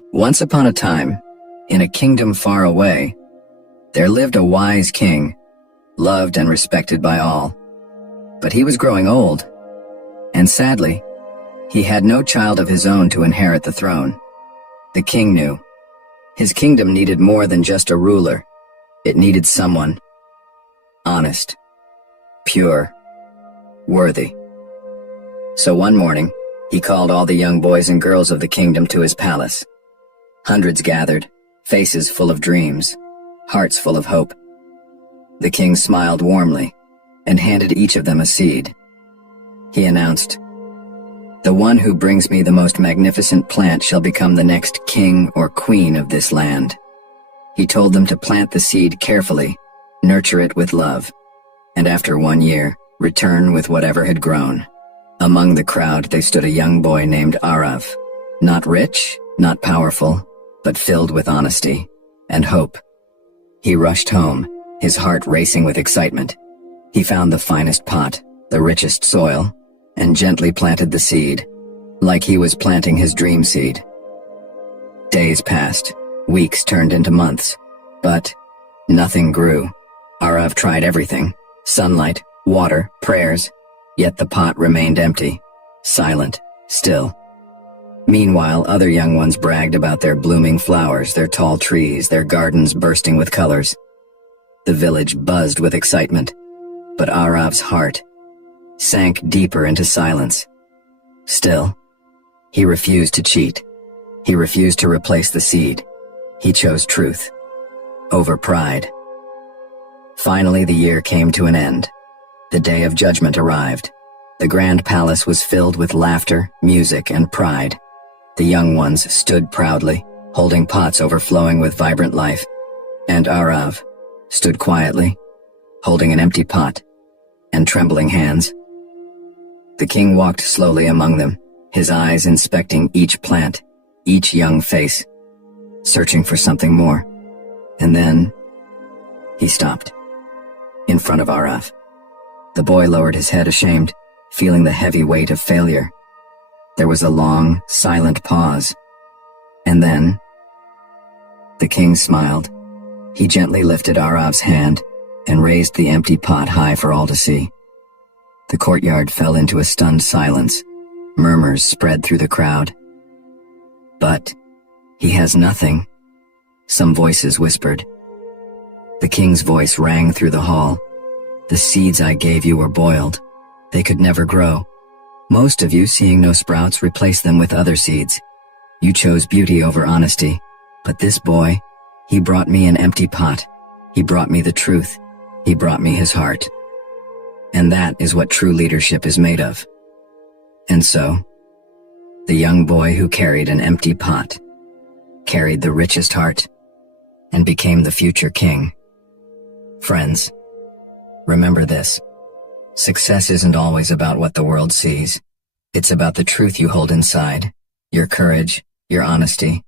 Once upon a time, in a kingdom far away, there lived a wise king, loved and respected by all. But he was growing old, and sadly, he had no child of his own to inherit the throne. The king knew. His kingdom needed more than just a ruler. It needed someone honest, pure, worthy. So one morning, he called all the young boys and girls of the kingdom to his palace. Hundreds gathered, faces full of dreams, hearts full of hope. The king smiled warmly and handed each of them a seed. He announced, "The one who brings me the most magnificent plant shall become the next king or queen of this land." He told them to plant the seed carefully, nurture it with love, and after 1 year, return with whatever had grown. Among the crowd there stood a young boy named Arav, not rich, not powerful, but filled with honesty and hope. He rushed home, his heart racing with excitement. He found the finest pot, the richest soil, and gently planted the seed, like he was planting his dream seed. Days passed, weeks turned into months, but nothing grew. Arav tried everything: sunlight, water, prayers, yet the pot remained empty, silent, still. Meanwhile, other young ones bragged about their blooming flowers, their tall trees, their gardens bursting with colors. The village buzzed with excitement, but Arav's heart sank deeper into silence. Still, he refused to cheat. He refused to replace the seed. He chose truth over pride. Finally, the year came to an end. The day of judgment arrived. The grand palace was filled with laughter, music, and pride. The young ones stood proudly, holding pots overflowing with vibrant life, and Arav stood quietly, holding an empty pot and trembling hands. The king walked slowly among them, his eyes inspecting each plant, each young face, searching for something more. And then he stopped in front of Arav. The boy lowered his head ashamed, feeling the heavy weight of failure. There was a long, silent pause. And then the king smiled. He gently lifted Arav's hand and raised the empty pot high for all to see. The courtyard fell into a stunned silence. Murmurs spread through the crowd. "But he has nothing," some voices whispered. The king's voice rang through the hall. "The seeds I gave you were boiled. They could never grow. Most of you, seeing no sprouts, replaced them with other seeds. You chose beauty over honesty. But this boy, he brought me an empty pot. He brought me the truth. He brought me his heart. And that is what true leadership is made of." And so, the young boy who carried an empty pot carried the richest heart and became the future king. Friends, remember this: success isn't always about what the world sees. It's about the truth you hold inside, your courage, your honesty,